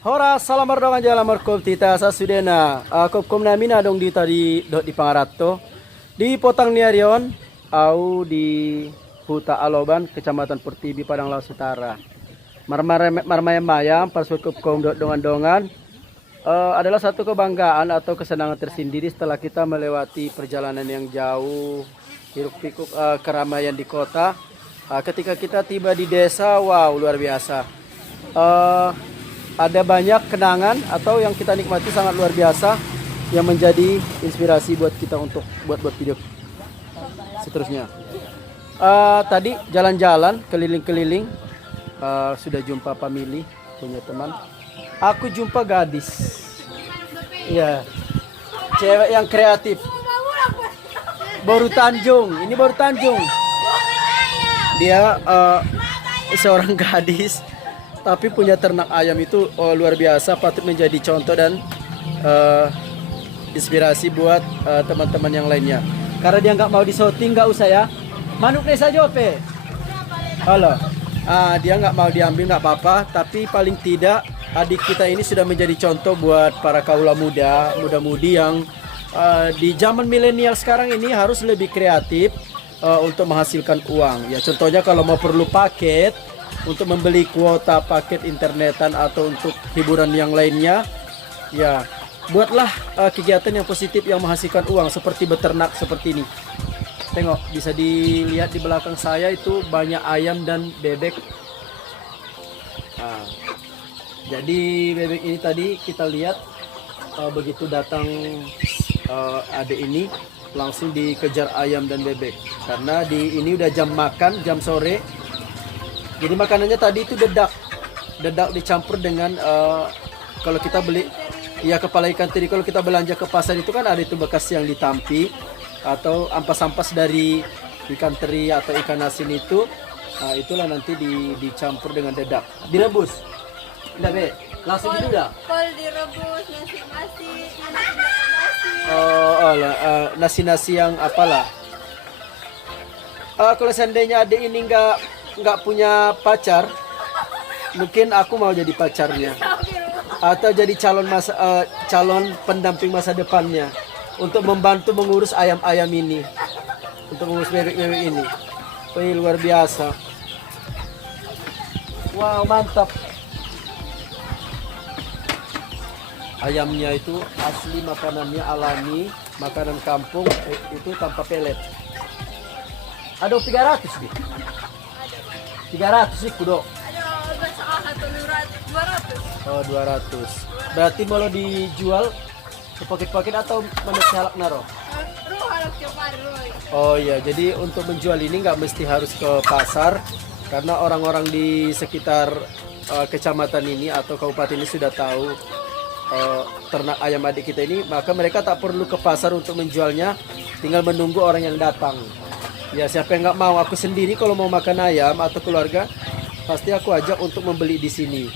Hora salamar dong aja lamar kop tita sa sudena. Kop kom na mina dong di tadi dot di Pangarato. Di Potang Niarion au di Huta Aloban, Kecamatan Pertiwi, Padang Laos Utara. Marmayam mayam parsuat kop kom dot dongan-dongan adalah satu kebanggaan atau kesenangan tersendiri setelah kita melewati perjalanan yang jauh, hiruk pikuk keramaian di kota. Ketika kita tiba di desa, wow luar biasa. Ada banyak kenangan atau yang kita nikmati sangat luar biasa yang menjadi inspirasi buat kita untuk buat video seterusnya. Tadi jalan-jalan keliling-keliling, sudah jumpa family, punya teman. Aku jumpa gadis, ya, cewek yang kreatif. Baru Tanjung, ini baru Tanjung. Dia seorang gadis. Tapi punya ternak ayam itu luar biasa, patut menjadi contoh dan inspirasi buat teman-teman yang lainnya. Karena dia nggak mau disoting, nggak usah ya. Manuk desa Jope. Halo. Dia nggak mau diambil nggak apa-apa, tapi paling tidak adik kita ini sudah menjadi contoh buat para kaula muda-mudi yang di zaman milenial sekarang ini harus lebih kreatif untuk menghasilkan uang. Ya contohnya kalau mau perlu paket, untuk membeli kuota paket internetan atau untuk hiburan yang lainnya, ya buatlah kegiatan yang positif yang menghasilkan uang seperti beternak seperti ini. Tengok, bisa dilihat di belakang saya itu banyak ayam dan bebek. Jadi bebek ini tadi kita lihat begitu datang adik ini langsung dikejar ayam dan bebek karena ini udah jam makan, jam sore. Jadi makanannya tadi itu dedak dicampur dengan kalau kita beli ya kepala ikan teri. Kalau kita belanja ke pasar itu kan ada itu bekas yang ditampi atau ampas-ampas dari ikan teri atau ikan asin itu. Itulah nanti dicampur dengan dedak, direbus. Udah be, langsung gitu udah. Kol direbus, nasi. Nasi yang apalah. Kalau seandainya adik ini nggak punya pacar, mungkin aku mau jadi pacarnya atau jadi calon pendamping masa depannya untuk membantu mengurus ayam-ayam ini, untuk mengurus bebek-bebek ini. Wih, luar biasa. Wow, mantap. Ayamnya itu asli, makanannya alami, makanan kampung, itu tanpa pelet. Ada 300 nih. 300 sih kudo. Ada 200. Oh 200. Berarti kalau dijual sepaket-paket atau mencetak naro? Oh iya, jadi untuk menjual ini nggak mesti harus ke pasar karena orang-orang di sekitar kecamatan ini atau kabupaten ini sudah tahu ternak ayam adik kita ini, maka mereka tak perlu ke pasar untuk menjualnya, tinggal menunggu orang yang datang. Ya siapa yang nggak mau, aku sendiri kalau mau makan ayam atau keluarga pasti aku ajak untuk membeli di sini.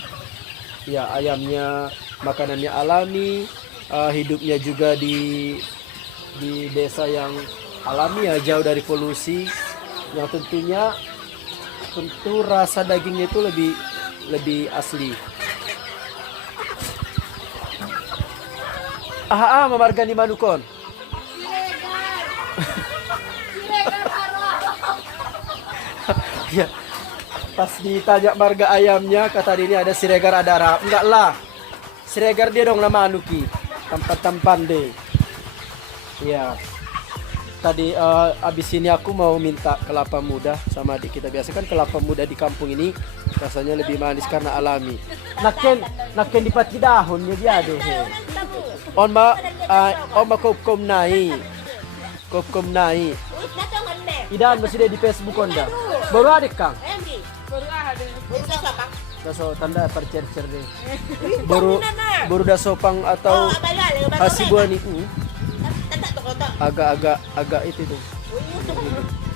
Ya ayamnya makanannya alami, hidupnya juga di desa yang alami ya, jauh dari polusi. Yang tentu rasa dagingnya itu lebih asli. Memargani manukon. Ya, pas ditanya marga ayamnya kata ini ada Siregar ada Arab. Enggak lah, Siregar dia dong nama Anuki, tampan deh. Ya, tadi abis ini aku mau minta kelapa muda sama adik kita. Biasa kan kelapa muda di kampung ini rasanya lebih manis karena alami. Naken di pati dahonnya dia deh. On ma kopkom nai. Idan masih ada di Facebook Onda. Baru ada Kang. Daso tanda percer-cer deh. Baru dasopang atau hasibuan itu. Agak itu tuh.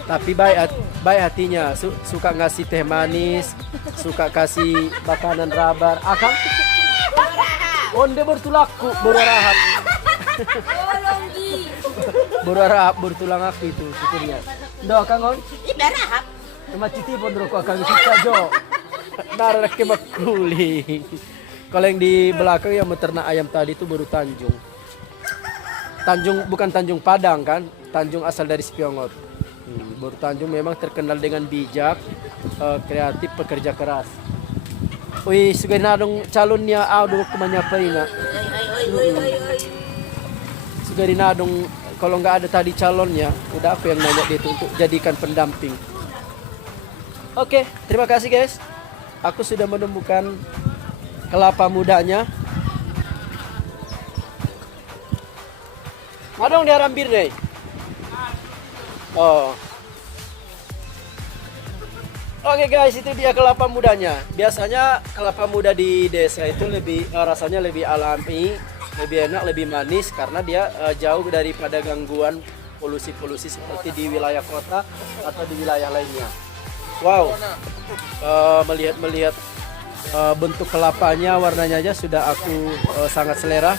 Tapi baik hatinya, suka ngasih teh manis, suka kasih makanan rabar. Akang onde bertulaku, berarahap. Berarahap bertulang aku itu syukurnya. Ndo Kang on? Berahap. Cuma citi pun rokok Kang sisa jo. Narak ke makuli. Kalau yang di belakang yang beternak ayam tadi itu baru Tanjung. Tanjung bukan Tanjung Padang kan? Tanjung asal dari Spiongot. Baru Tanjung memang terkenal dengan bijak, kreatif, pekerja keras. Wih, sudah nadong calonnya aduh kumanyapa inga. Sudah nadong kalau nggak ada tadi calonnya, udah aku yang nanya dia itu untuk jadikan pendamping. Oke, terima kasih guys. Aku sudah menemukan kelapa mudanya. Madong dia rambir deh. Oh. Oke guys, itu dia kelapa mudanya. Biasanya kelapa muda di desa itu lebih rasanya lebih alami, lebih enak, lebih manis karena dia jauh daripada gangguan polusi-polusi seperti di wilayah kota atau di wilayah lainnya. Wow, melihat bentuk kelapanya, warnanya aja sudah aku sangat selera.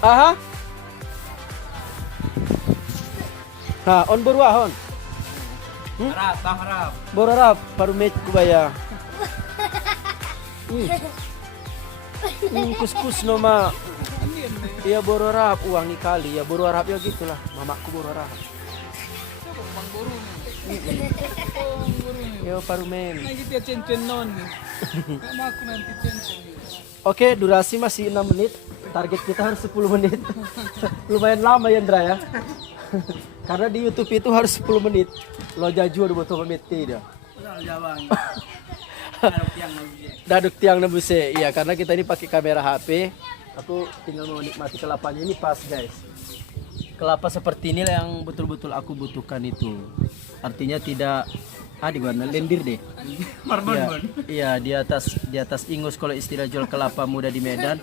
Aha. Nah, on berwahon. Harap, bang harap. Borarap, parumet kubaya. Kus-kus no ma. Iya borarap, uang kali ya borarap ya gitulah. Mamaku borarap. Bang guru. Yo parumen. Nah gitu ya cincin non. Sama aku nanti cincin. Oke, durasi masih 6 menit. Target kita harus 10 menit. Lumayan lama ya Ndra ya. Karena di YouTube itu harus 10 menit. Lo jaju ada botol menit dia. Daduk tiang nembuse. Iya, karena kita ini pakai kamera HP. Aku tinggal menikmati kelapanya ini pas, guys. Kelapa seperti ini yang betul-betul aku butuhkan itu. Artinya tidak di mana lendir deh. Iya, di atas ingus kalau istilah jual kelapa muda di Medan.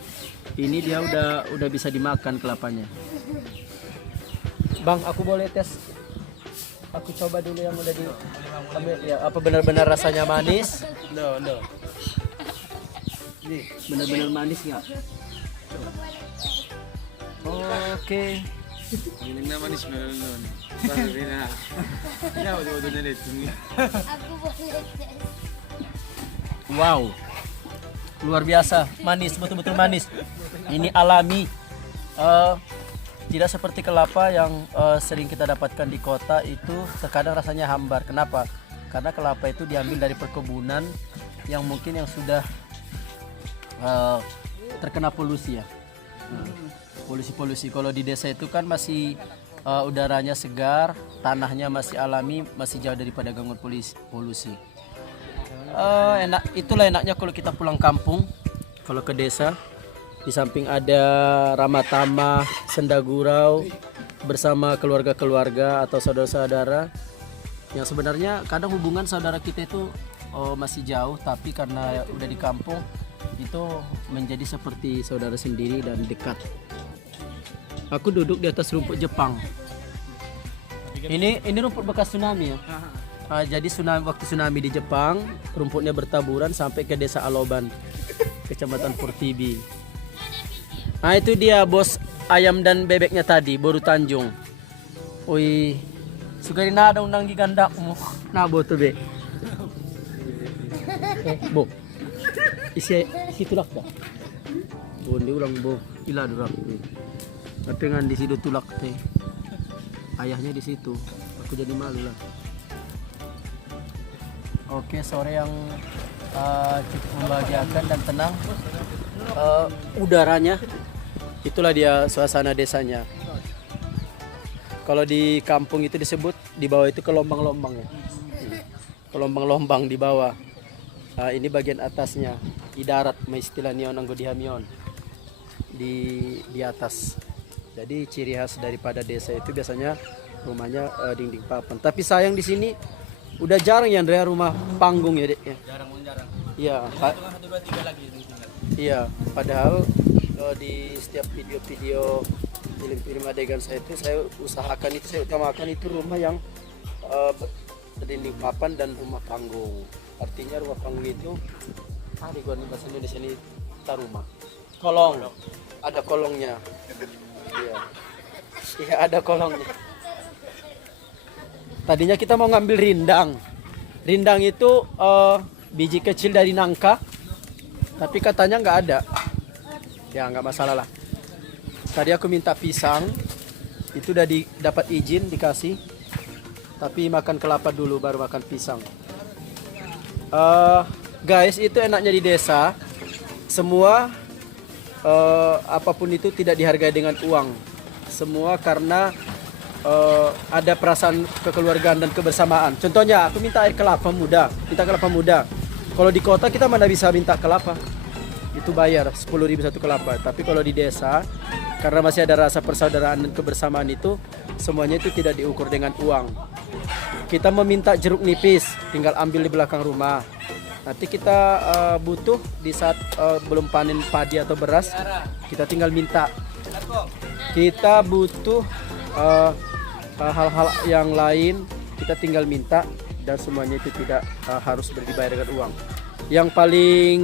Ini dia udah bisa dimakan kelapanya. Bang, aku boleh tes. Aku coba dulu yang udah diambil ya. Apa benar-benar rasanya manis? No. Ini benar-benar manis nggak? Oke. Ini na manis meron non. Sabi na. Ya, udah na rin. Aku boleh tes. Wow, luar biasa, manis, betul-betul manis. Ini alami. Tidak seperti kelapa yang sering kita dapatkan di kota itu terkadang rasanya hambar. Kenapa? Karena kelapa itu diambil dari perkebunan yang mungkin yang sudah terkena polusi ya. Polusi-polusi. Kalau di desa itu kan masih udaranya segar, tanahnya masih alami, masih jauh daripada gangguan polusi. Itulah enaknya kalau kita pulang kampung, kalau ke desa. Di samping ada Ramatama, Sendagurau bersama keluarga-keluarga atau saudara-saudara yang sebenarnya kadang hubungan saudara kita itu masih jauh, tapi karena udah di kampung itu menjadi seperti saudara sendiri dan dekat. Aku duduk di atas rumput Jepang. Ini rumput bekas tsunami ya. Jadi waktu tsunami di Jepang, rumputnya bertaburan sampai ke desa Aloban, kecamatan Portibi. Nah itu dia bos ayam dan bebeknya tadi, Boru Tanjung. Wih, sugari na dong nang giganda mo. Na bo to be. Bo. Isi tulak ba? Bo ndi ulang bo. Ila durak. Tapi di situ tulak teh. Ayahnya di situ. Aku jadi malu lah. Oke, sore yang cukup membahagiakan dan tenang. Udaranya itulah dia suasana desanya. Kalau di kampung itu disebut di bawah itu kelombang-lombang ya. Kelombang-lombang di bawah. Ini bagian atasnya. Di darat istilah nion anggo dihamion. Di atas. Jadi ciri khas daripada desa itu biasanya rumahnya dinding papan. Tapi sayang di sini udah jarang ya Andrea rumah panggung ya Dek ya. Jarang. Iya. Itu 1, 2, 3 lagi. Iya, padahal di setiap video-video film-film adegan saya itu saya usahakan itu, saya utamakan itu rumah yang berdinding papan dan rumah panggung. Artinya rumah panggung itu di gua bahasa Indonesia ini rumah kolong, ada kolongnya. Iya, ada kolongnya. Tadinya kita mau ngambil rindang. Rindang itu biji kecil dari nangka, tapi katanya nggak ada. Ya nggak masalah lah. Tadi aku minta pisang, itu udah dapat izin dikasih, tapi makan kelapa dulu baru makan pisang. Guys, itu enaknya di desa, semua apapun itu tidak dihargai dengan uang. Semua karena ada perasaan kekeluargaan dan kebersamaan. Contohnya, aku minta air kelapa muda, minta kelapa muda. Kalau di kota kita mana bisa minta kelapa, itu bayar 10.000 satu kelapa. Tapi kalau di desa, karena masih ada rasa persaudaraan dan kebersamaan itu, semuanya itu tidak diukur dengan uang. Kita meminta jeruk nipis, tinggal ambil di belakang rumah. Nanti kita butuh di saat belum panen padi atau beras, kita tinggal minta. Kita butuh hal-hal yang lain, kita tinggal minta, dan semuanya itu tidak harus dibayar dengan uang. Yang paling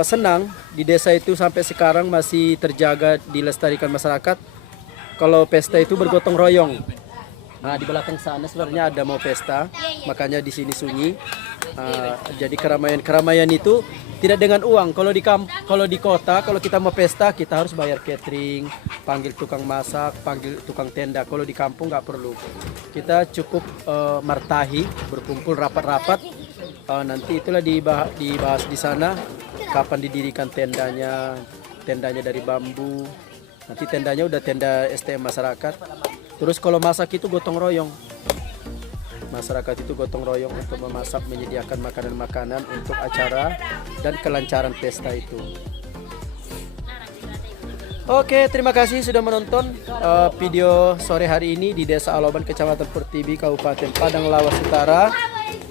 senang di desa itu sampai sekarang masih terjaga, dilestarikan masyarakat. Kalau pesta itu bergotong royong. Nah, di belakang sana sebenarnya ada mau pesta, makanya di sini sunyi. Jadi keramaian itu tidak dengan uang. Kalau di kota, kalau kita mau pesta, kita harus bayar catering, panggil tukang masak, panggil tukang tenda. Kalau di kampung nggak perlu. Kita cukup martahi, berkumpul rapat-rapat. Nanti itulah dibahas di sana. Kapan didirikan tendanya dari bambu. Nanti tendanya udah tenda STM masyarakat. Terus kalau masak itu gotong royong. Masyarakat itu gotong royong untuk memasak, menyediakan makanan-makanan untuk acara dan kelancaran pesta itu. Oke, terima kasih sudah menonton video sore hari ini di Desa Aloban, Kecamatan Pertiwi, Kabupaten Padang Lawas Utara.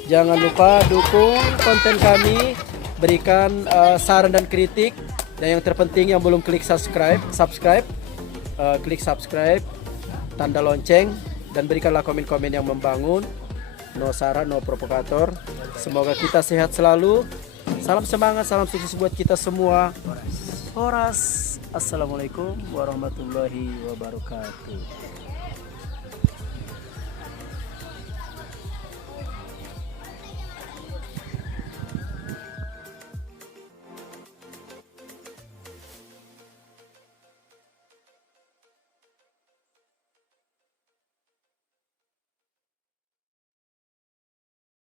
Jangan lupa dukung konten kami, berikan saran dan kritik, dan yang terpenting yang belum klik subscribe, klik subscribe, tanda lonceng, dan berikanlah komen-komen yang membangun. No sara, no provokator. Semoga kita sehat selalu. Salam semangat, salam sukses buat kita semua. Horas. Assalamualaikum warahmatullahi wabarakatuh.